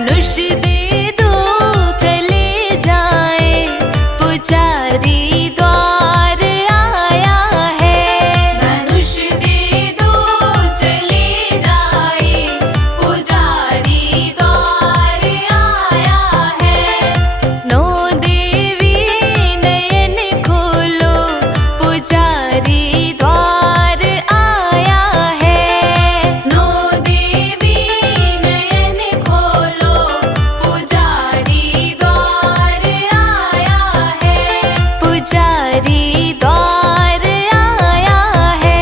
धनुष दे दो चले जाए, पुजारी द्वार आया है। धनुष दे दो चले जाए, पुजारी द्वार आया है। नौ देवी नयन खोलो, पुजारी द्वार आया है। नौ देवी नयन खोलो, पुजारी द्वार आया है। पुजारी द्वार आया है।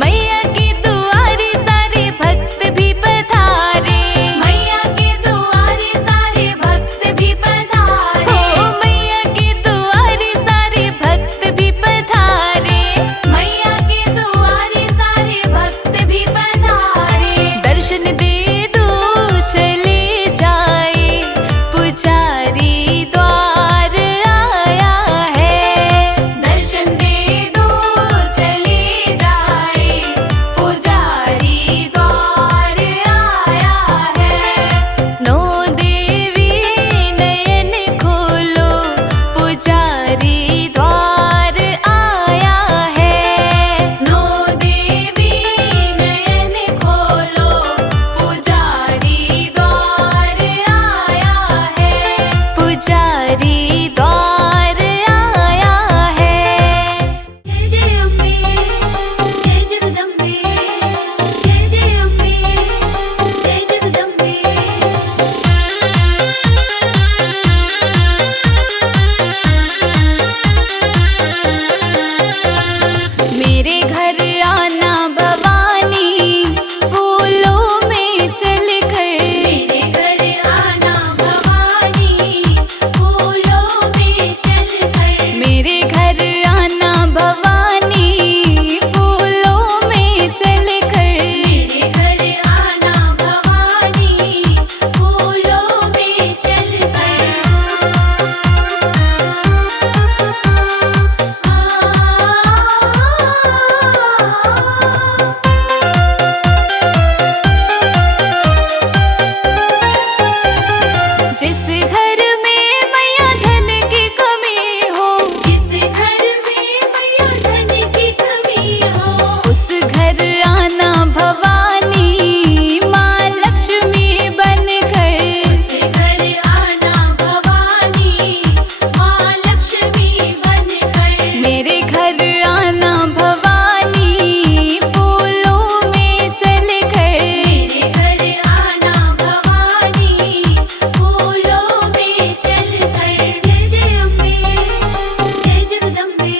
मैया के दुआरे सारे भक्त भी पधारे, मैया के दुआरे सारे भक्त भी पधारे। हो मैया के दुआरे सारे भक्त भी पधारे, मैया के दुआरे सारे भक्त भी पधारे। दर्शन दे दो चले जाए, पुजारी द्वार आया है। दर्शन दे दो चले जाए, पुजारी द्वार आया है। नौ देवी नयन खोलो, पुजारी द्वार आया है। नौ देवी नयन खोलो, पुजारी द्वार आया है। पुजारी द्वार आया है। जय जय अम्बे, जय जगदम्बे, जय जय अम्बे, जय जगदम्बे। मेरे घर आना भवानी, फूलों में चलकर। मेरे घर आना भवानी, फूलों में चलकर। मेरे घर आना भवानी, फूलों में चलकर। मेरे घर आना भवानी, फूलों में चलकर। जिस घर में मैया धन की कमी हो, जिस घर में मैया धन की कमी हो, उस घर आना भवानी, माँ लक्ष्मी बनकर। उस घर आना भवानी, माँ लक्ष्मी बनकर। मेरे घर आना भवानी, फूलों में चलकर। मेरे घर आना भवानी, फूलों में चलकर। जय जय अम्बे, जय जगदम्बे,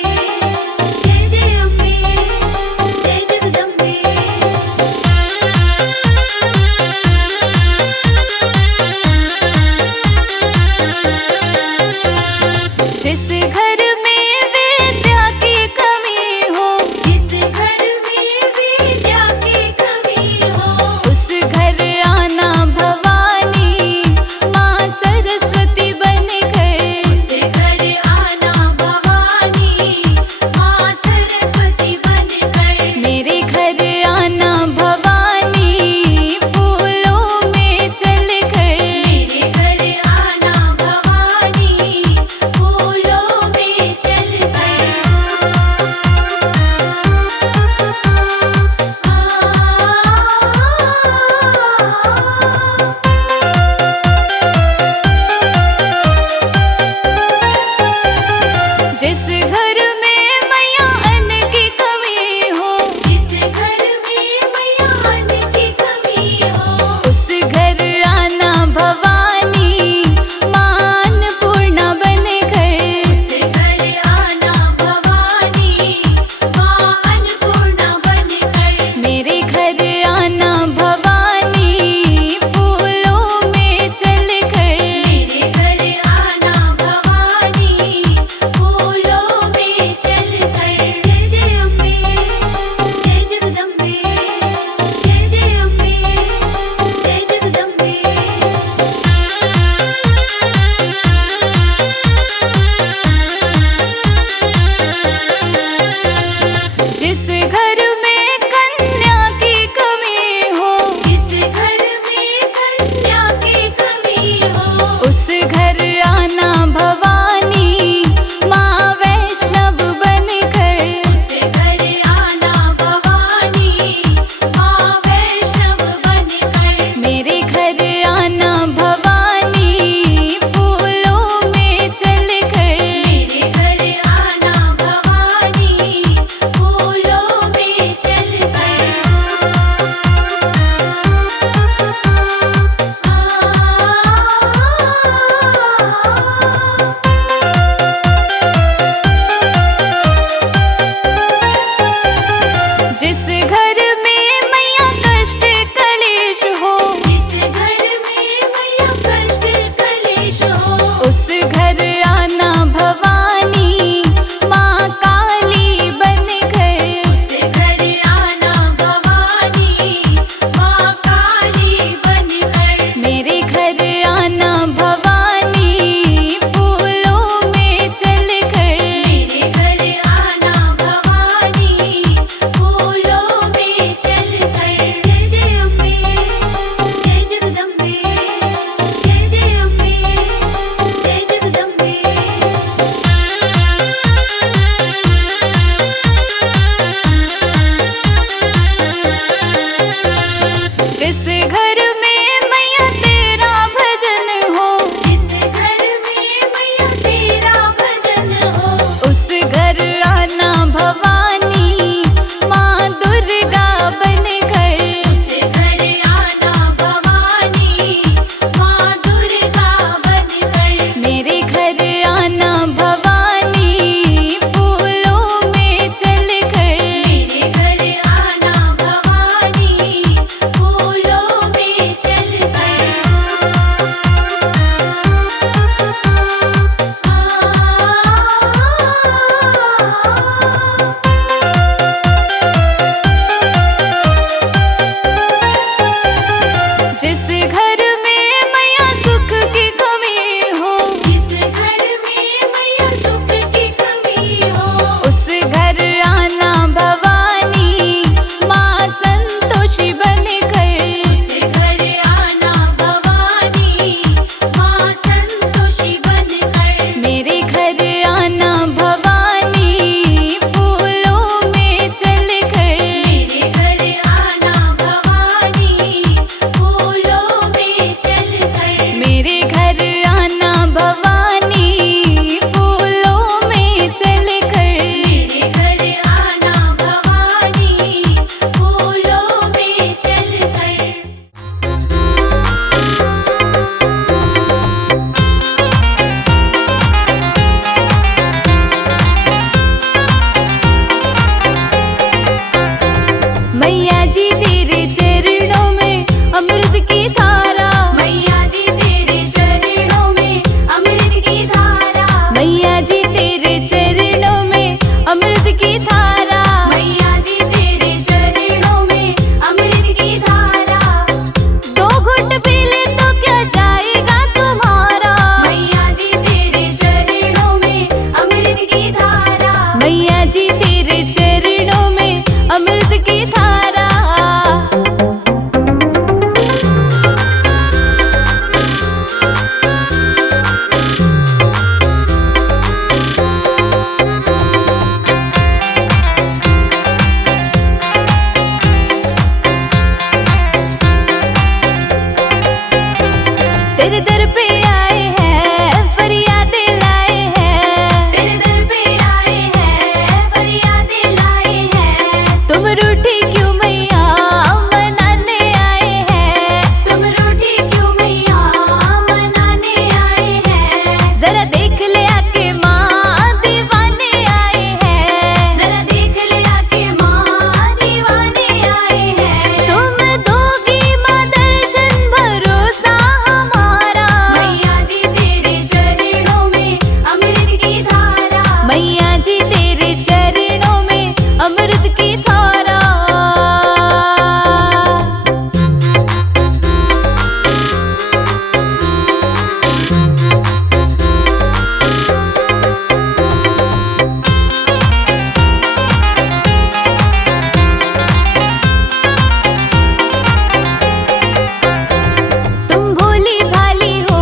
जय जय अम्बे, जय जगदम्बे। जिस घर में विद्या की कमी जिस घर में मैया कष्ट कलेश हो, जिस घर में मैया कष्ट कलेश हो, उस घर आना भवानी माँ काली बनकर। उस घर आना भवानी माँ काली बनकर। मेरे घर आना भवानी फूलों में चलकर। मेरे घर आना भवानी फूलों में चलकर। जय जय अम्बे, जय जगदम्बे, जय जय अम्बे, जय जगदम्बे। जिस घर में मैया तेरा भजन हो, जिस घर में मैया तेरा भजन हो, उस घर आना भवानी माँ दुर्गा बनकर। उस घर आना भवानी माँ दुर्गा बनकर। मेरे घर आना भवानी फूलों में चलकर। मेरे घर आना भवानी फूलों में चलकर। जिस घर में मैया सुख की कमी हो, जिस घर में मैया सुख की कमी हो, उस घर आना भवानी माँ संतोषी बनकर। उस घर आना भवानी माँ संतोषी बनकर। मेरे घर आना भवानी फूलों में चलकर। मेरे घर आना भवानी फूलों में चलकर। मेरे घर आना भवानी फूलों में चलकर। मेरे घर आना भवानी फूलों में चलकर। मैया जी तेरे चरणों में अमृत की धारा। मैया जी तेरे चरणों में अमृत की धारा। मैया जी तेरे चरणों में अमृत की धारा। मैया जी तेरे चरणों में अमृत की धारा। दो घुट पी ले तो क्या जाएगा तुम्हारा। मैया जी तेरे चरणों में अमृत की धारा। मैया जी तेरे चरणों में अमृत की धारा। तेरे दर पे आए हैं फरियादें लाए हैं। तेरे दर पे आए हैं फरियादें लाए हैं। तुम रूठी क्यों मैया मनाने आए हैं। तुम रूठी क्यों मैया मनाने आए हैं। जरा देख ले आके माँ दीवाने आए हैं। जरा देख ले आके माँ दीवाने आए हैं। तुम दोगी माँ दर्शन भरोसा हमारा। मैया जी तेरे चरणों में अमृत की धारा। मैया जी तेरे चरणों में अमृत की धारा। तुम भोली भाली हो,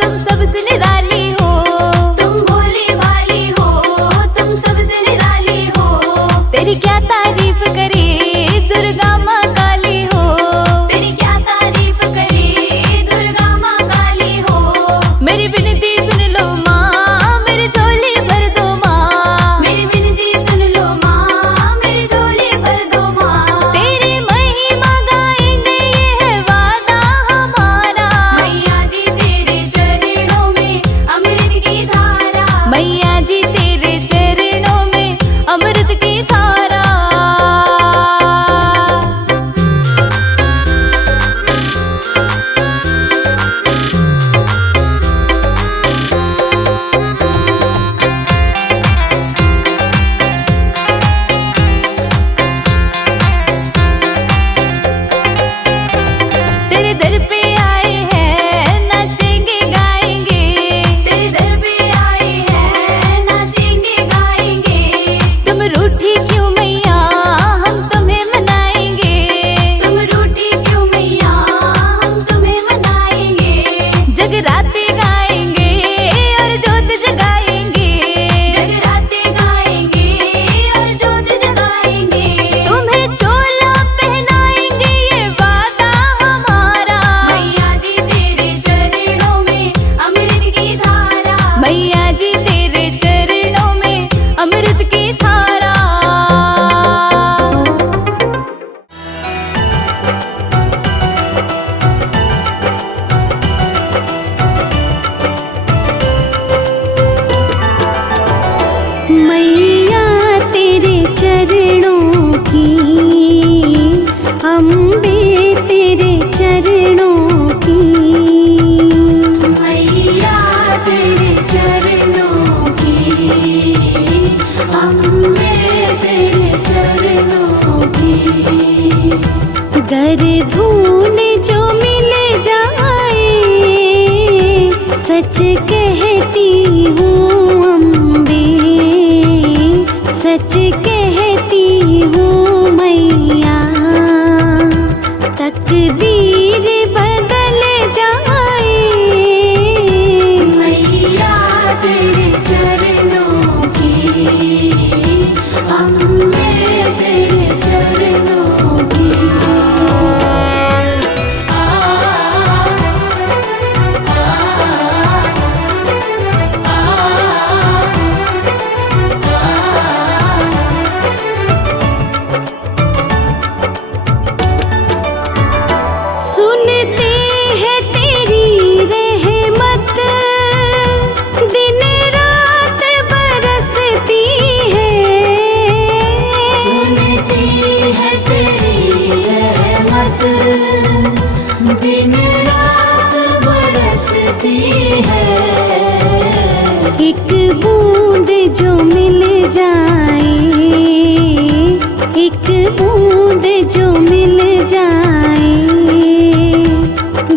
तुम सबसे निराली हो। तुम भोली भाली हो, तुम सबसे निराली हो। तेरी क्या तारीफ करे दुर्गा माँ काली हो। तेरी क्या तारीफ करे दुर्गा माँ काली हो। मेरी विनती सुन लो माँ, मेरी झोली भर दो माँ। मेरी विनती सुन लो माँ, मेरी झोली भर दो माँ। तेरी महिमा गाएंगे ये है वादा हमारा। मैया जी तेरे चरणों में अमृत की धारा। मैया जी तेरे चरणों में अमृत की धारा। की धारा। मैया तेरे चरणों की, अम्बे तेरे चरणों की, मैया तेरे चरणों की, अम्बे तेरे चरणों की। गर धून जो मिल जाए, सच कहती हूँ अम्बे, सच कहती हूँ मैया, तकदीर बदल जाए, मैया तेरे चरणों की, अम्बे तेरे चरणों की। सुनते हैं तेरी रहमत, दिन रात बरसती है, सुनती है तेरी रहमत, दिन रात बरसती है। एक बूंद जो मिल जाए, एक बूंद जो मिल जाए,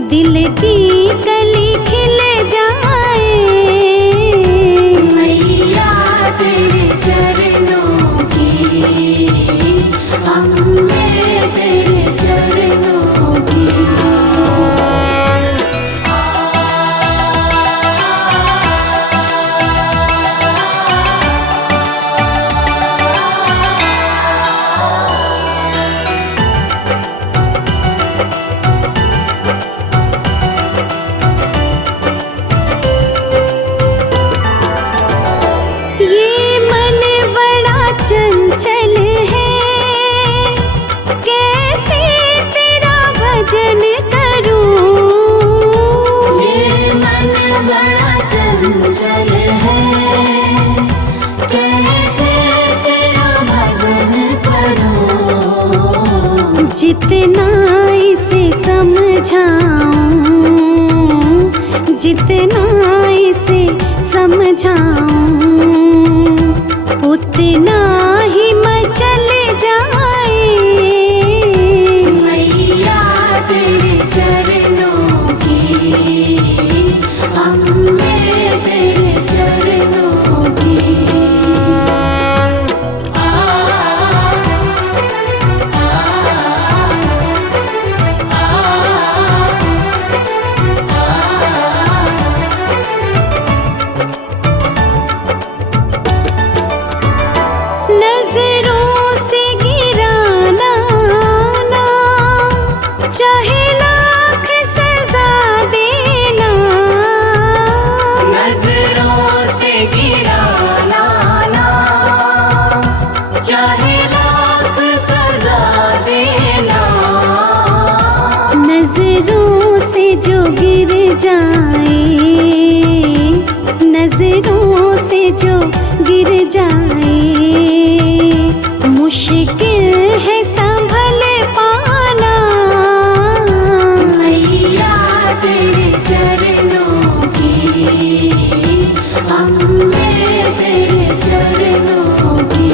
दिल की कली खिल जाए, मैया तेरे चरणों की, अम्बे तेरे चरणों की। ये मन बड़ा चंचल है, कैसे तेरा भजन करूं, ये मन बड़ा चंचल है, कैसे तेरा भजन करूं। जितना इसे समझाऊं, जितना इसे समझाऊं, उतना ही मचल जाए, मैया तेरे चरणों की, अम्बे तेरे चरणों की। नजरों से गिराना ना, चाहे लाख सजा देना, नजरों से गिराना ना, चाहे लाख सजा देना। नजरों से जो गिर जाए, नजरों से जो गिर जाए, मुश्किल है संभल पाना, मैया तेरे चरणों की, अम्बे तेरे चरणों की।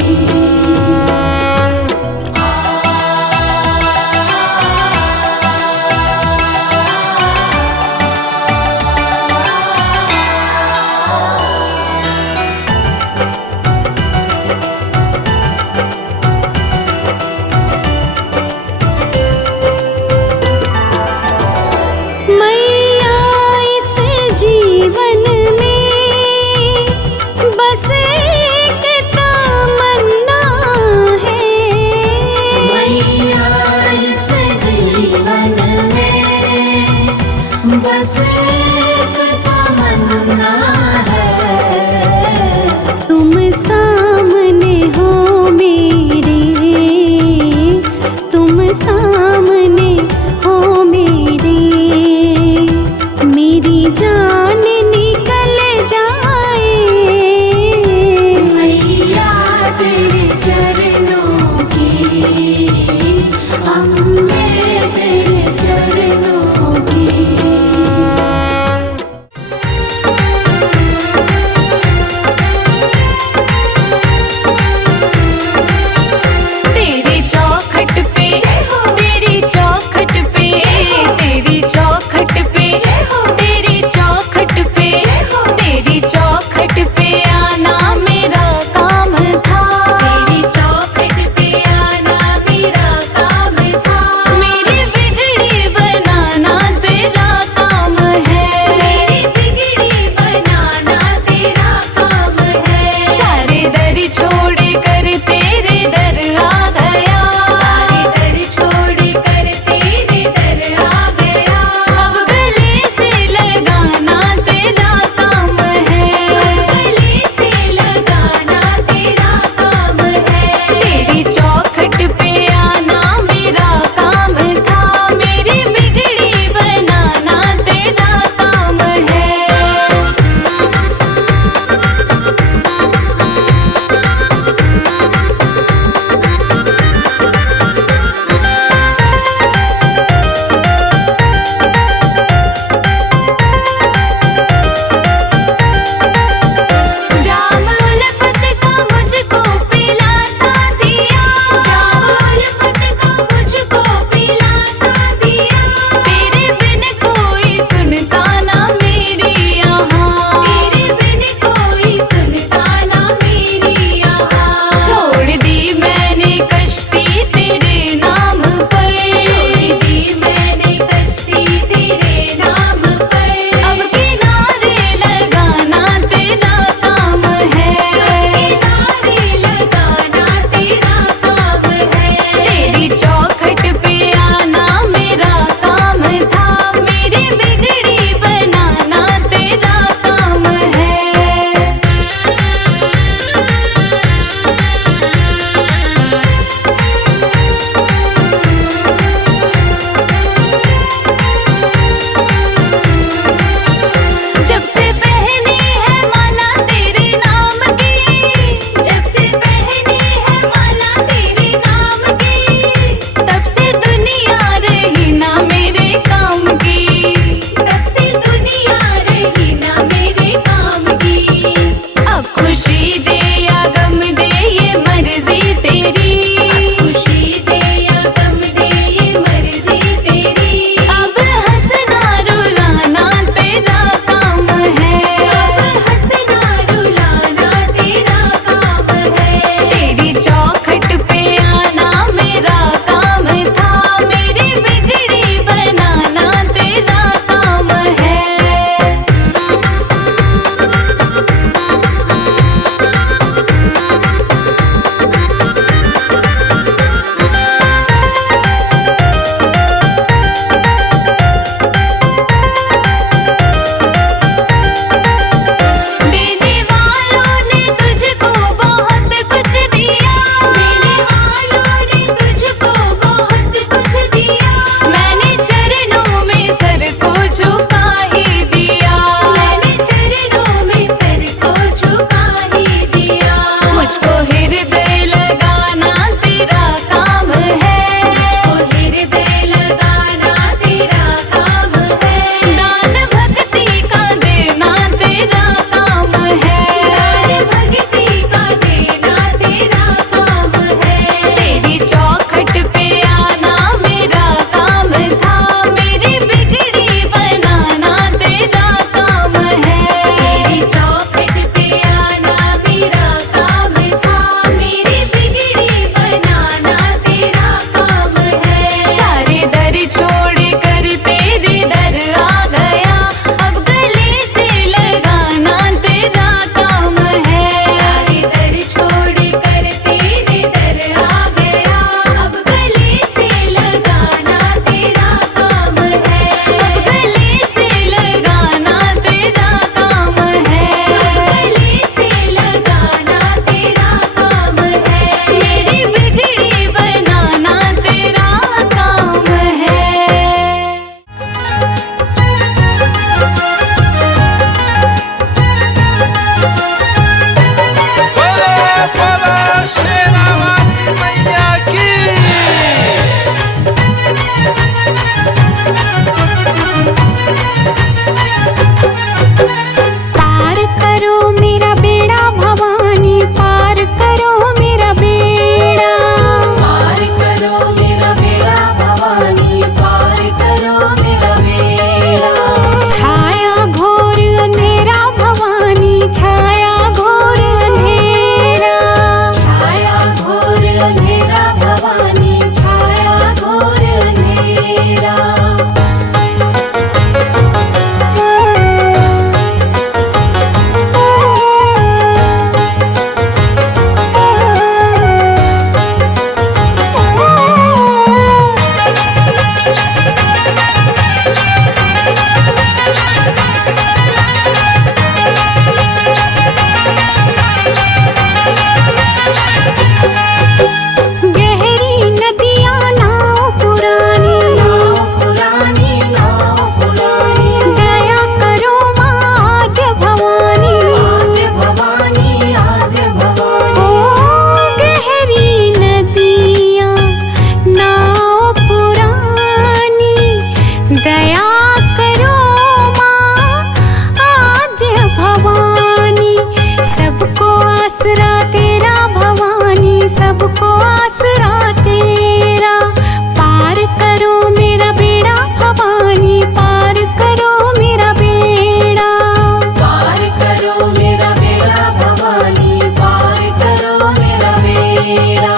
मेरा।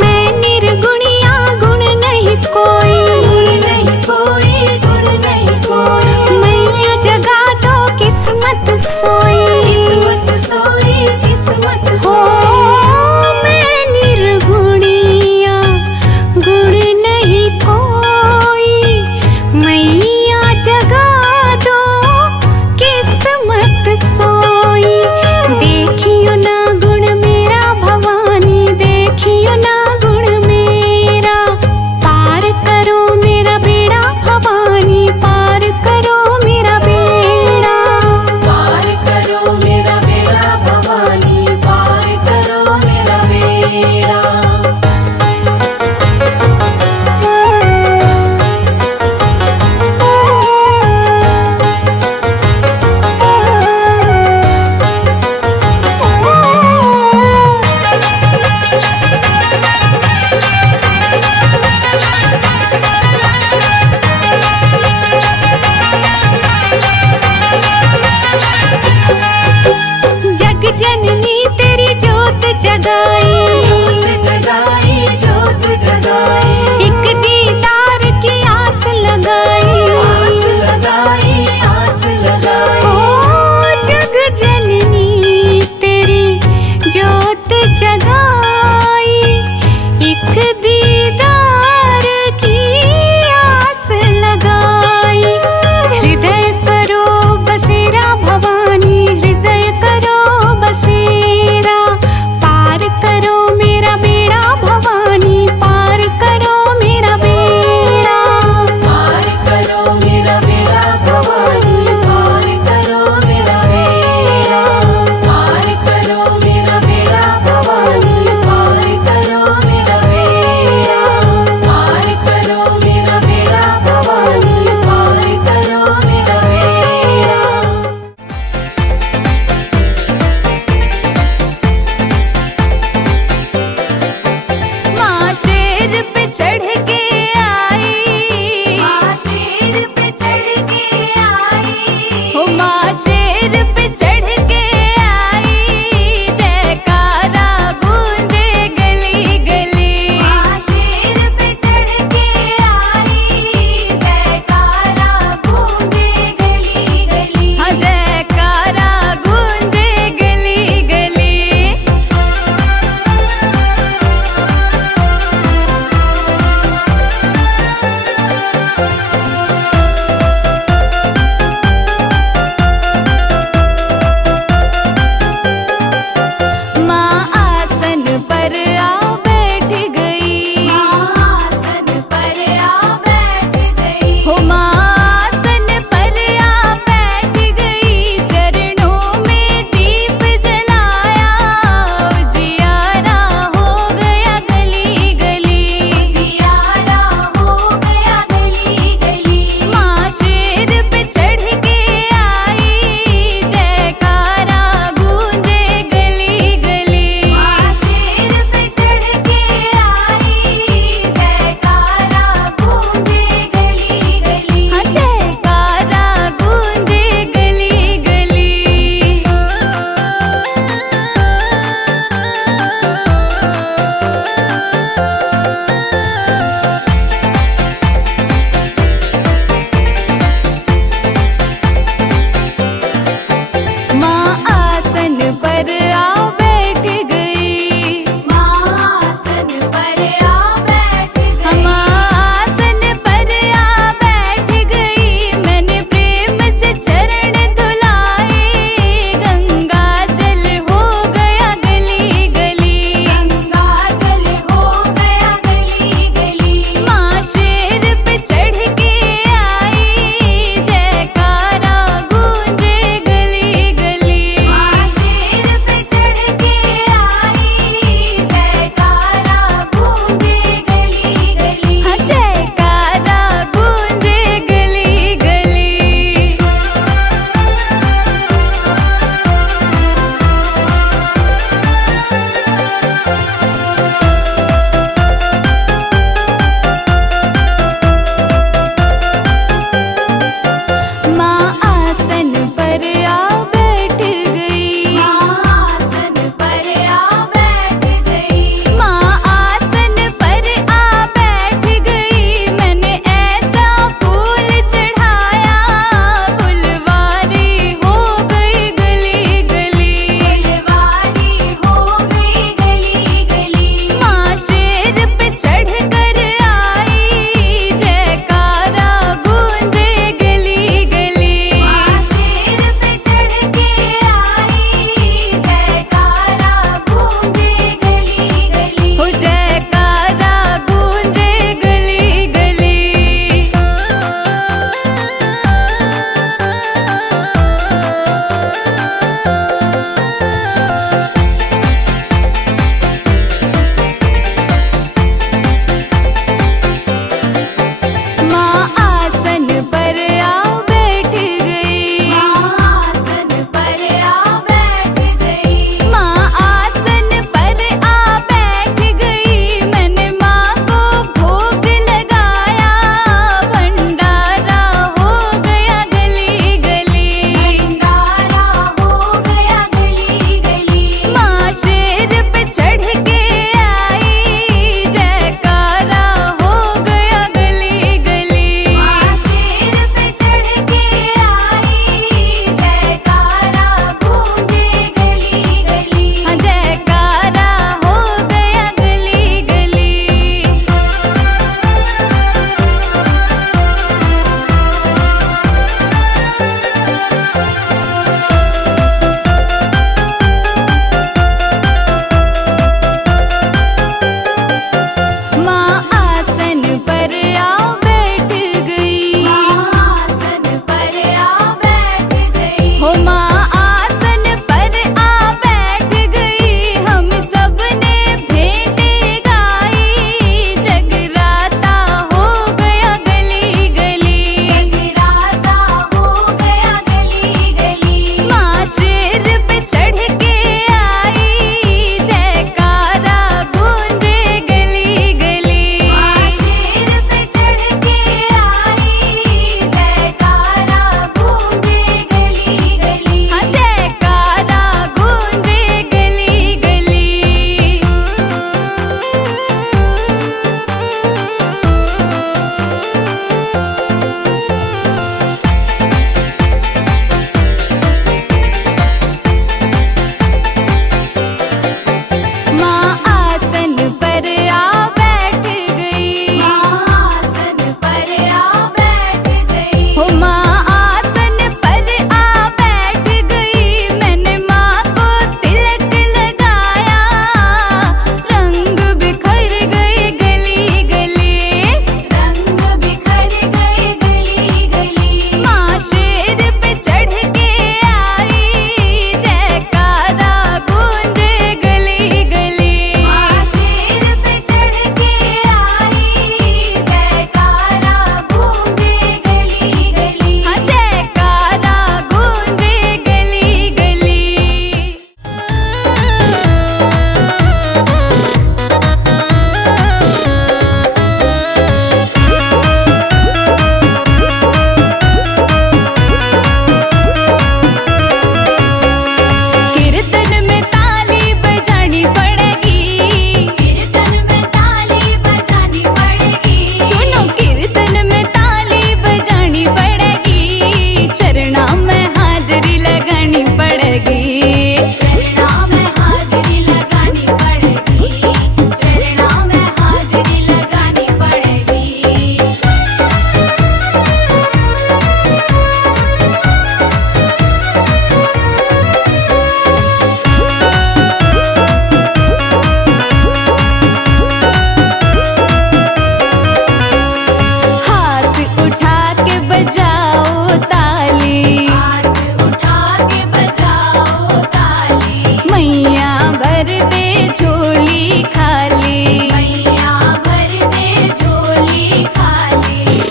मैं निर्गुणिया गुण नहीं कोई,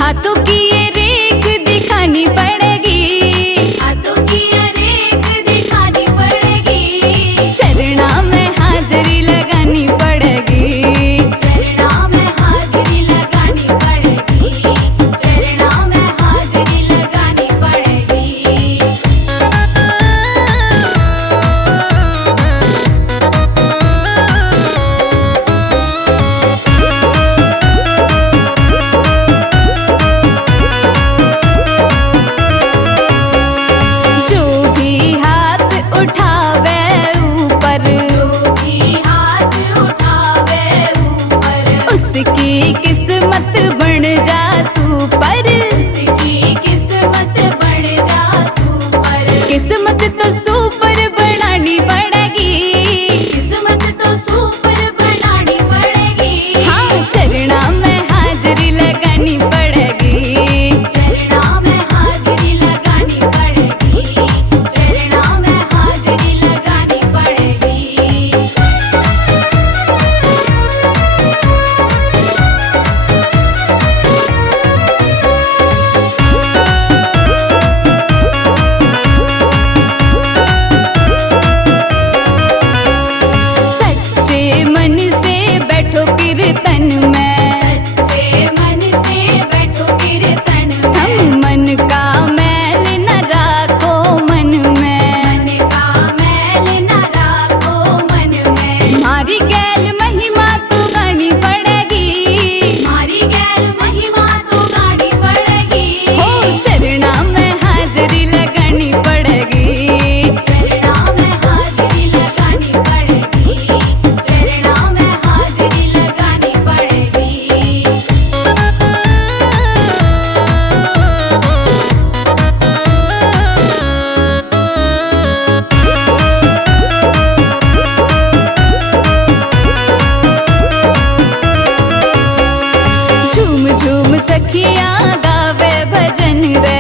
हाथों की ये रेख दिखानी पड़ेगी, हाथों की ये रेख दिखानी पड़ेगी, चरणा में हाजरी लगानी पड़ेगी, चरणा में हाजरी लगानी पड़ेगी, चरणा में हाजरी लगानी पड़ेगी। जो भी हाथ उठावे ऊपर, जो भी हाथ उठावे ऊपर, उसकी किस्मत बन जा सुपर, उसकी किस्मत बढ़ जा सुपर, किस्मत तो सुपर बनानी पड़ेगी, किस्मत तो सुपर बनानी पड़ेगी। हाँ चरणा में हाजरी लगानी पड़ेगी, चरणा में हाजरी लगानी पड़ेगी, चरणा में हाजरी लगानी पड़ेगी। सच्चे मन से बैठो कीर्तन में, सच्चे मन से बैठो कीर्तन में, हम मन का मैल न राखो मन में, मन का मैल न राखो मन में। मारी गैल महिमा तो गानी पड़ेगी, मारी गैर महिमा तो गानी पड़ेगी, हो चरणा में हाजरी लगानी पड़ेगी, चरणा में हाजरी लगानी पड़ेगी, चरणा में हाजरी लगानी पड़ेगी। झूम झूम सखियां गावे भजन रे,